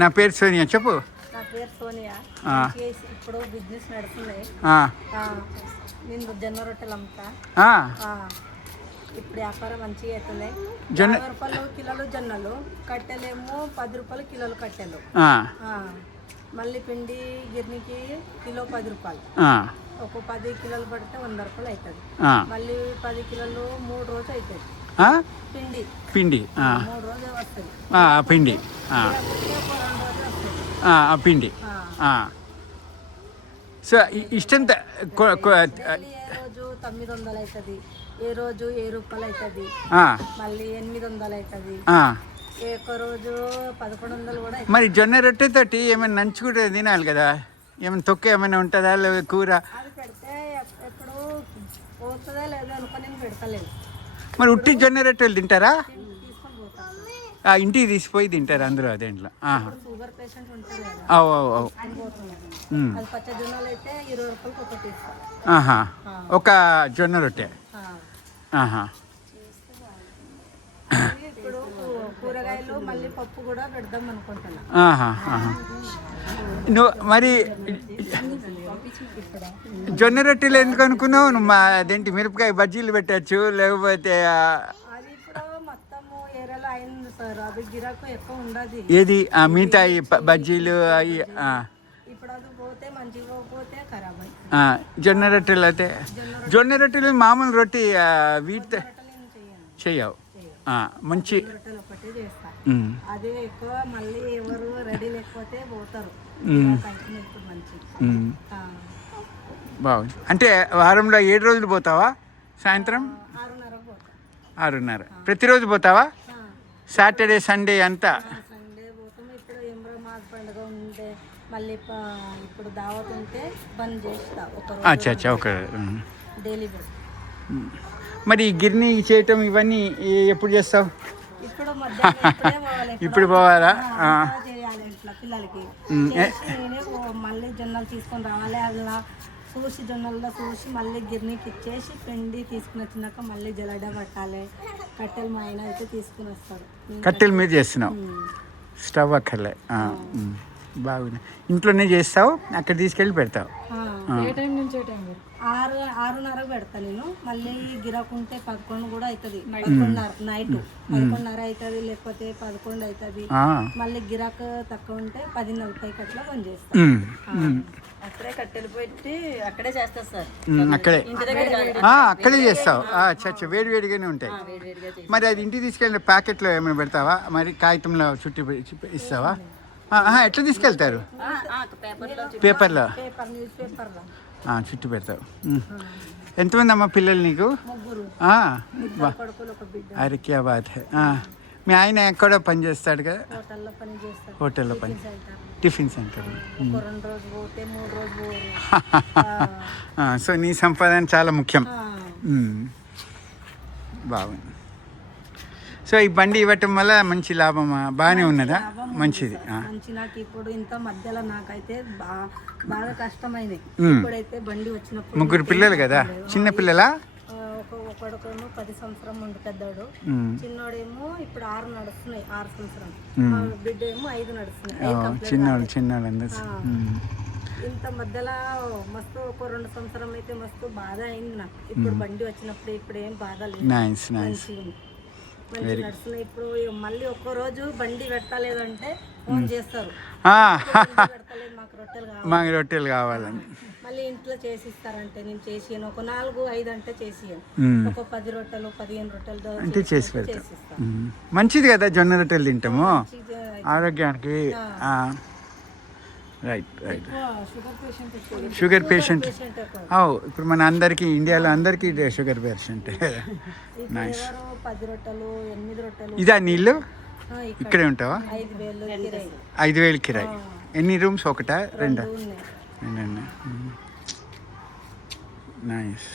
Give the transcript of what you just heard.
నా పేరు సోనియా, చెప్పు. నా పేరు సోనియా. ఇప్పుడు బిజినెస్ నడుస్తున్నాయి. నేను జొన్న రొట్టెలు అమ్ముతా. ఇప్పుడు వ్యాపారం మంచిగా అవుతున్నాయి. 20 రూపాయలు కిలోలు జొన్నలు, కట్టెలేమో 10 రూపాయలు కిలోలు కట్టెలు. మళ్ళీ పిండి గిర్నికి కిలో 10 రూపాయలు. ఒక 10 కిలోలు పడితే 100 రూపాయలు అవుతుంది. మళ్ళీ 10 కిలోలు 3 రోజులు అవుతుంది. పిండి పిండి 3 రోజులు వస్తుంది. పిండి పిండి. సో ఇష్టంత ఏ రోజు 900 అవుతుంది, ఏ రోజు 1000 రూపాయలు అవుతుంది, మళ్ళీ 800 అవుతుంది, ఒక రోజు 1100 కూడా. మరి జొన్న రొట్టెతోటి ఏమైనా నంచుకుంటే తినాలి కదా, ఏమైనా తొక్క ఏమైనా ఉంటుందా లేదా కూర? అది పెడితే ఎప్పుడు పోతుందా లేదా అనుకుని పెడతలేదు. మరి ఉట్టి జొన్న రొట్టెలు తింటారా? ఇంటికి తీసిపోయి తింటారు అందులో దేంట్లో? షుగర్ పేషెంట్ ఉంటారు కదా, అది పచ్చ జొన్నలు అయితే 20 రూపాయలకి ఒకటి ఇస్తాం. ఒక జొన్న రొట్టె. ఇప్పుడు కూరగాయలు మళ్ళీ పప్పు కూడా పెడదాం అనుకుంటున్నా. నువ్వు మరి జొన్న రొట్టెలు ఎందుకు అనుకున్నావు? నువ్వు అదేంటి మిరపకాయ బజ్జీలు పెట్టచ్చు, లేకపోతే అది ఇప్పుడు మొత్తము ఏరియాలో అయింది సార్, అది గిరాకు ఎక్కువ ఉండదు. ఏది మిగతా బజ్జీలు అవి ఇప్పుడు అది పోతే మంచిగా పోతే ఖరాబ్ అయ్యి. జొన్న రొట్టెలు అయితే జొన్న రొట్టెలు మామూలు రొట్టె వీటితో చెయ్యవు. మంచి రొట్టెలు ఒకటి చేస్తా, అదే ఎక్కువ. మళ్ళీ ఎవరు రెడీ లేకపోతే పోతారు. బాగుంది. అంటే వారంలో 7 రోజులు పోతావా? సాయంత్రం 6:30. ప్రతిరోజు పోతావా? సాటర్డే సండే అంతా? సండే పోతాము. ఇప్పుడు ఇమ్రామాద్ పండుగ ఉంటే మళ్ళీ ఇప్పుడు దావత్ ఉంటే బంద్ చేస్తా అచ్చా ఒక డైలీ. మరి గిర్నీ చేయటం ఇవన్నీ ఎప్పుడు చేస్తావు? ఇప్పుడు పోవాలా? చేయాలి ఇంట్లో పిల్లలకి. నేనే మళ్ళీ జొన్నలు తీసుకొని రావాలి. అలా చూసి జొన్నల్లో చూసి మళ్ళీ గిర్నీకి ఇచ్చేసి పిండి తీసుకుని వచ్చినాక మళ్ళీ జలడ పట్టాలి. కట్టెలు మా ఆయన అయితే తీసుకుని వస్తారు. కట్టెల మీద చేస్తున్నావు, స్టవ్ అక్కర్లే. బాగుంది. ఇంట్లోనే చేస్తావు, అక్కడ తీసుకెళ్ళి పెడతావు? 6:30 పెడతా నేను. మళ్ళీ గిరాకుంటే 11 కూడా అవుతుంది. 11:30 నైట్ 11:30 అవుతుంది, లేకపోతే 11 అవుతుంది. మళ్ళీ గిరాకు తక్కువ ఉంటే 10:40 అట్లా బంద్ చేస్తాను. అక్కడే కట్టెలు పెట్టి అక్కడే చేస్తా సార్. అక్కడే చేస్తావు? వేడి వేడిగానే ఉంటాయి. మరి అది ఇంటికి తీసుకెళ్ళి ప్యాకెట్లో ఏమైనా పెడతావా? మరి కాగితంలో చుట్టి ఇస్తావా? ఎట్లా తీసుకెళ్తారు? పేపర్లో చుట్టూ పెడతావు. ఎంతమంది అమ్మ పిల్లలు నీకు? అరే క్యా బాత్ హై. మీ ఆయన ఎక్కడ పని చేస్తాడు కదా? హోటల్లో పని, టిఫిన్ సెంటర్. సో నీ సంపాదన చాలా ముఖ్యం. బాగుంది. సో ఈ బండి ఇవ్వటం వల్ల మంచి లాభమా? బాగానే ఉన్నదా? మంచిది. నాకు ఇప్పుడు ఇంత మధ్యలో నాకైతే బాగా కష్టమైంది. ఇప్పుడైతే బండి వచ్చినప్పుడు 3 పిల్లలు కదా? చిన్న పిల్లలా? ఒకడేమో 10 సంవత్సరం ఉండి పెద్దోడు, చిన్నోడేమో ఇప్పుడు 6 నడుస్తున్నాయి, 6 సంవత్సరం. బిడ్డ ఏమో 5 నడుస్తున్నాయి. చిన్నోడు ఇంత మధ్యలో మస్తు ఒక 2 సంవత్సరం అయితే మస్తు బాధ అయింది నాకు. ఇప్పుడు బండి వచ్చినప్పుడు ఇప్పుడు ఏం బాధ లేదు, మంచి నడుస్తున్నాయి. ఇప్పుడు మళ్ళీ ఒక్క రోజు బండి పెట్టలేదంటే ఫోన్ చేస్తారు, మాకు రొట్టెలు కావాలని. మళ్ళీ ఇంట్లో చేసిస్తారంటే నేను చేసి ఒక 4-5 అంటే చేసి ఒక 10 రొట్టెలు 15 రొట్టెలు అంటే చేసి పెడతాం. మంచిది కదా జొన్న రొట్టెలు తింటాము ఆరోగ్యానికి. రైట్. షుగర్ పేషెంట్ ఇప్పుడు మన అందరికీ ఇండియాలో అందరికీ షుగర్ పేషెంట్. నైస్. 10 రొట్టెలు 8 రొట్టెలు. ఇదా నీళ్ళు? ఇక్కడే ఉంటావా? 5,000 కిరాయి. ఎన్ని రూమ్స్? ఒకటా రెండా? నైస్.